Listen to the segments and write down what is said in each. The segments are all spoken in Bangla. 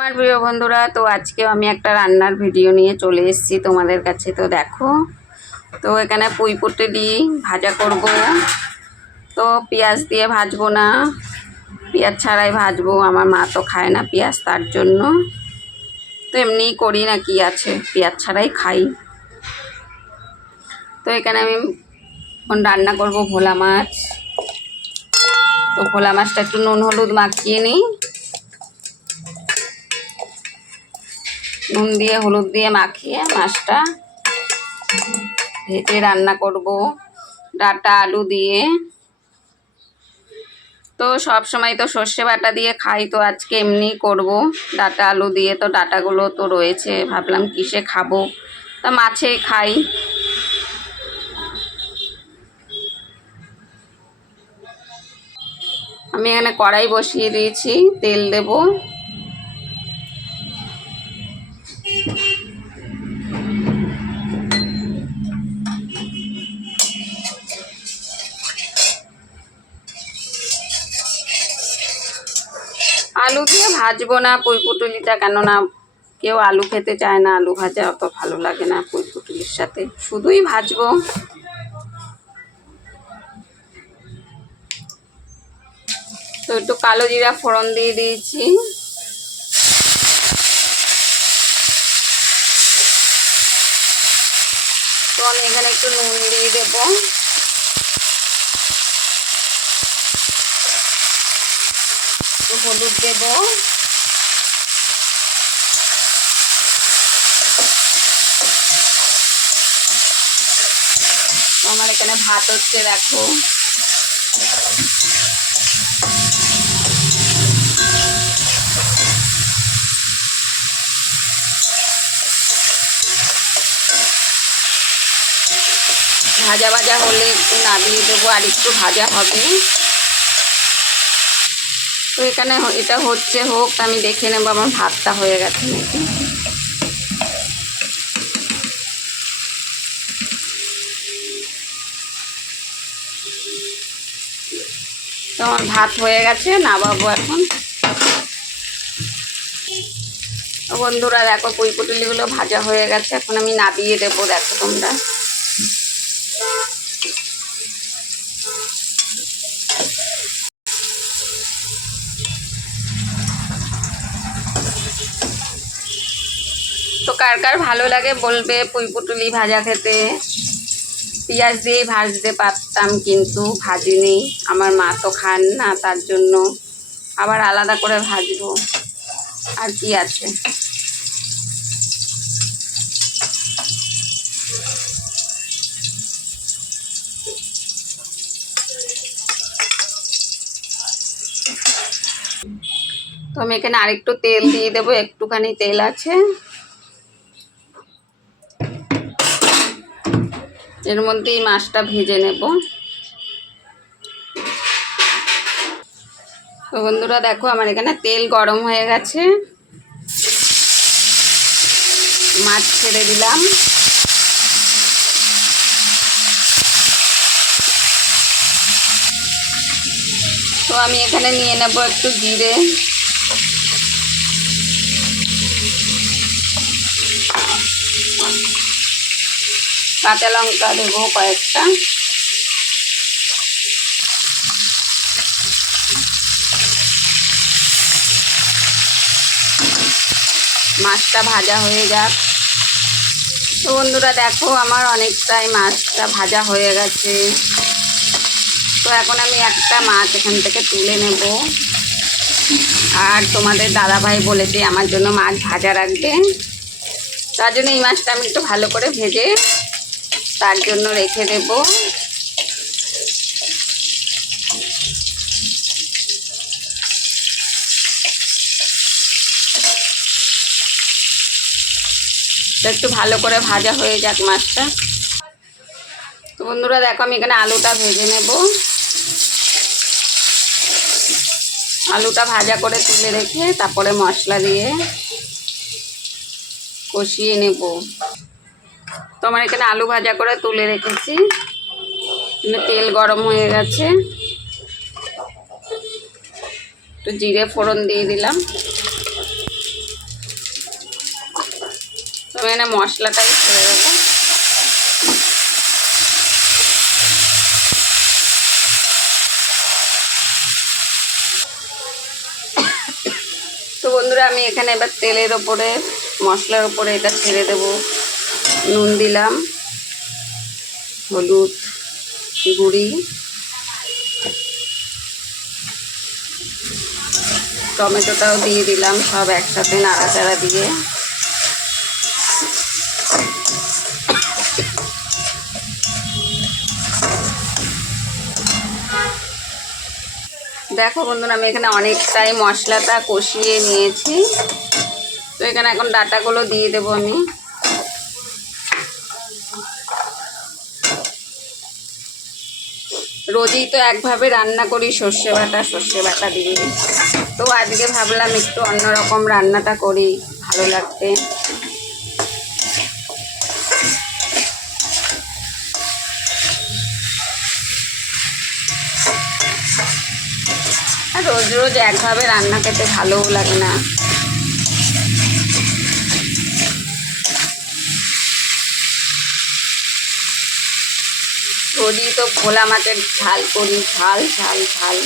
আমার প্রিয় বন্ধুরা, তো আজকে আমি একটা রান্নার ভিডিও নিয়ে চলে এসেছি তোমাদের কাছে। তো দেখো, তো এখানে পুঁই পুঁটি ভাজা করব। তো পেঁয়াজ দিয়ে ভাজবো না, পেঁয়াজ ছাড়াই ভাজবো। আমার মা তো খায় না পেঁয়াজ, তার জন্য তো এমনিই করি না, কি আছে, পেঁয়াজ ছাড়াই খাই। তো এখানে আমি রান্না করব ভোলা মাছ। তো ভোলা মাছটা একটু নুন হলুদ মাখিয়ে নিই, নুন দিয়ে হলুদ দিয়ে মাখিয়ে মাছটা ভেজে রান্না করব ডাঁটা আলু দিয়ে। তো সব সময় তো সর্ষে বাটা দিয়ে খাই, তো আজকে এমনি করব ডাঁটা আলু দিয়ে। তো ডাঁটাগুলো তো রয়েছে, ভাবলাম কিসে খাবো, তা মাছেই খাই। আমি এখানে কড়াই বসিয়ে দিয়েছি, তেল দেব। আলু দিয়ে ভাজবো না পুঁই পুটুলিটা, কেননা কেউ আলু খেতে চায় না, আলু ভাজা অত ভালো লাগে না পুঁই পুটুলির সাথে, শুধুই ভাজবো। তো একটু কালো জিরা ফোড়ন দিয়ে দিয়েছি। তো আমি এখানে একটু নুন দিয়ে দেবো, একটু হলুদ দেবো, আমার এখানে ভাত হচ্ছে দেখো। ভাজা ভাজা হলে একটু নামিয়ে দেবো, আর একটু ভাজা হবে। তো এখানে এটা হচ্ছে হোক, আমি দেখে নেবো আমার ভাতটা হয়ে গেছে নাকি। তো আমার ভাত হয়ে গেছে, নামাবো এখন। তো বন্ধুরা দেখো, পুঁই পুটুলিগুলো ভাজা হয়ে গেছে, এখন আমি নামিয়ে দেবো। দেখো তোমরা, তো কার কার ভালো লাগে বলবে পুঁই পুটুলি ভাজা খেতে। পেঁয়াজ দিয়েই ভাজতে পারতাম, কিন্তু ভাজিনি। আমার মা তো খান না, তার জন্য আবার আলাদা করে ভাজবো, আর কি আছে। তো আমি এখানে আরেকটু তেল দিয়ে দেবো, একটুখানি তেল আছে, এর মধ্যেই মাছটা ভেজে নেব। তো বন্ধুরা দেখো, আমার এখানে তেল গরম হয়ে গেছে, মাছ ছেড়ে দিলাম। তো আমি এখানে নিয়ে নেব একটু জিরে, কাঁচা লঙ্কা দেবো কয়েকটা, মাছটা ভাজা হয়ে যাক। তো বন্ধুরা দেখো, আমার অনেকটাই মাছটা ভাজা হয়ে গেছে। তো এখন আমি একটা মাছ এখান থেকে তুলে নেব। আর তোমাদের দাদাভাই বলেছে আমার জন্য মাছ ভাজা রাখবে, তার জন্য এই মাছটা আমি একটু ভালো করে ভেজে তার জন্য রেখে দেব। একটু ভালো করে ভাজা হয়ে যাক মাছটা। তো বন্ধুরা দেখো, আমি এখানে আলুটা ভেজে নেব। আলুটা ভাজা করে তুলে রেখে তারপরে মশলা দিয়ে কষিয়ে নেব। তো আমার এখানে আলু ভাজা করে তুলে রেখেছি, তেল গরম হয়ে গেছে, একটু জিরে ফোড়ন দিয়ে দিলাম। তো এখানে মশলাটাই ছেড়ে দেবো। তো বন্ধুরা আমি এখানে এবার তেলের ওপরে মশলার ওপরে এটা ছেড়ে দেব। নুন দিলাম, হলুদ গুঁড়ি, টমেটোটাও দিয়ে দিলাম, সব একসাথে নাড়াচাড়া দিয়ে দেখো বন্ধুরা আমি এখানে অনেকটাই মশলাটা কষিয়ে নিয়েছি। তো এখানে এখন ডাঁটাগুলো দিয়ে দেবো আমি। রোজই তো একভাবে রান্না করি সর্ষে বাটা দিয়ে, তো আজকে ভাবলাম একটু অন্যরকম রান্নাটা করি, ভালো লাগবে। আর রোজ রোজ একভাবে রান্না খেতে ভালোও লাগে না। রোজই তো ভোলা মাছের ঝাল করি, ঝাল ঝাল ঝাল,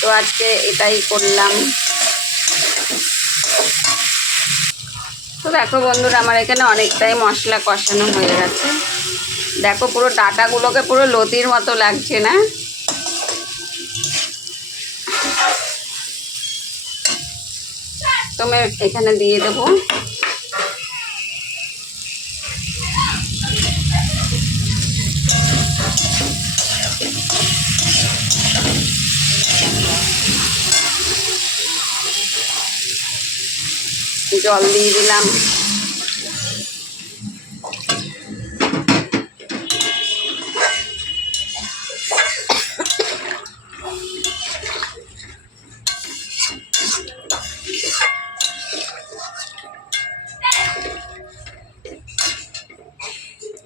তো আজকে এটাই করলাম। তো দেখো বন্ধুরা আমার এখানে অনেকটাই মশলা কষানো হয়ে গেছে। দেখো পুরো ডাঁটাগুলোকে পুরো লতির মতো লাগছে না? তো আমি এখানে দিয়ে দেবো জল, দিয়ে দিলাম।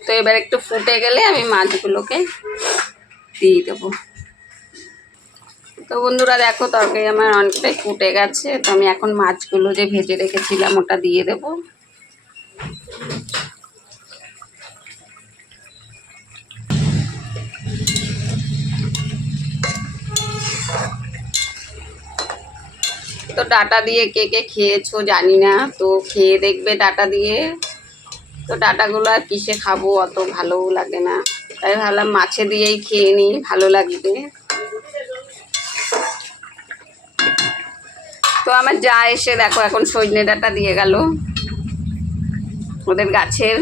তো এবার একটু ফুটে গেলে আমি মাছগুলোকে দিয়ে দেবো। তো বন্ধুরা দেখো তরকারি আমার অনেকটাই ফুটে গেছে। তো আমি এখন মাছগুলো যে ভেজে রেখেছিলাম ওটা দিয়ে দেবো। তো ডাঁটা দিয়ে কে কে খেয়েছো জানি না, তো খেয়ে দেখবে ডাঁটা দিয়ে। তো ডাঁটাগুলো আর কিসে খাবো, অত ভালোও লাগে না, তাই ভাবলাম মাছে দিয়েই খেয়ে নিই, ভালো লাগবে। তো আমার যা এসে দেখো এখন সজনে ডাঁটা দিয়ে গেল ওদের গাছের।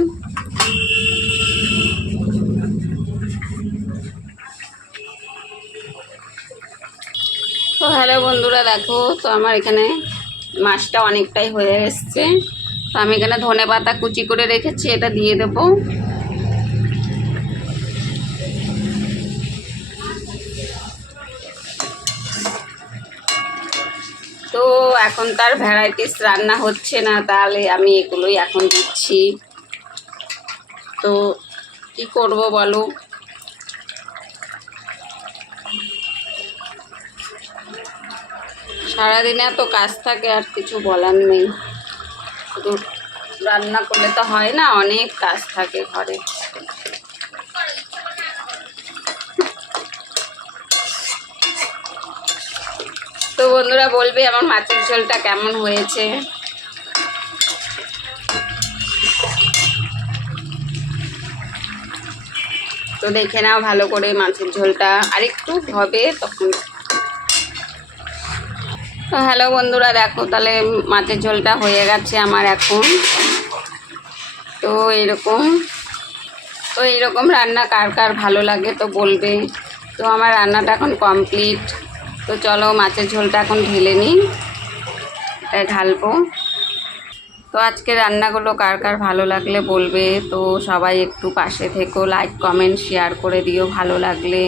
তো হ্যালো বন্ধুরা দেখো, তো আমার এখানে মাছটা অনেকটাই হয়ে এসছে। তো আমি এখানে ধনেপাতা কুচি করে রেখেছি, এটা দিয়ে দেবো। তো এখন তার ভ্যারাইটিস রান্না হচ্ছে না, তাহলে আমি এগুলোই এখন দিচ্ছি। তো কি করব বলো, সারাদিনে এত কাজ থাকে আর কিছু বলার নেই। শুধু রান্না করলে তো হয় না, অনেক কাজ থাকে ঘরে। তো বন্ধুরা বলবে আমার মাছের ঝোলটা কেমন হয়েছে। তো দেখে নাও ভালো করে মাছের ঝোলটা, আরেকটু হবে তখন। তো হ্যালো বন্ধুরা দেখো তাহলে মাছের ঝোলটা হয়ে গেছে আমার এখন। তো এইরকম রান্না কার কার ভালো লাগে তো বলবে। তো আমার রান্নাটা এখন কমপ্লিট। তো চলো মাছের ঝোলটা এখন ঢেলে নিই, এটাই ঢালবো। তো আজকে রান্নাগুলো কার কার ভালো লাগলে বলবে। তো সবাই একটু পাশে থেকো, লাইক কমেন্ট শেয়ার করে দিও ভালো লাগলে।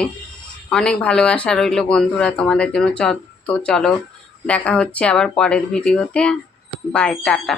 অনেক ভালোবাসা রইল বন্ধুরা তোমাদের জন্য। তো চলো দেখা হচ্ছে আবার পরের ভিডিওতে। Bye, tata.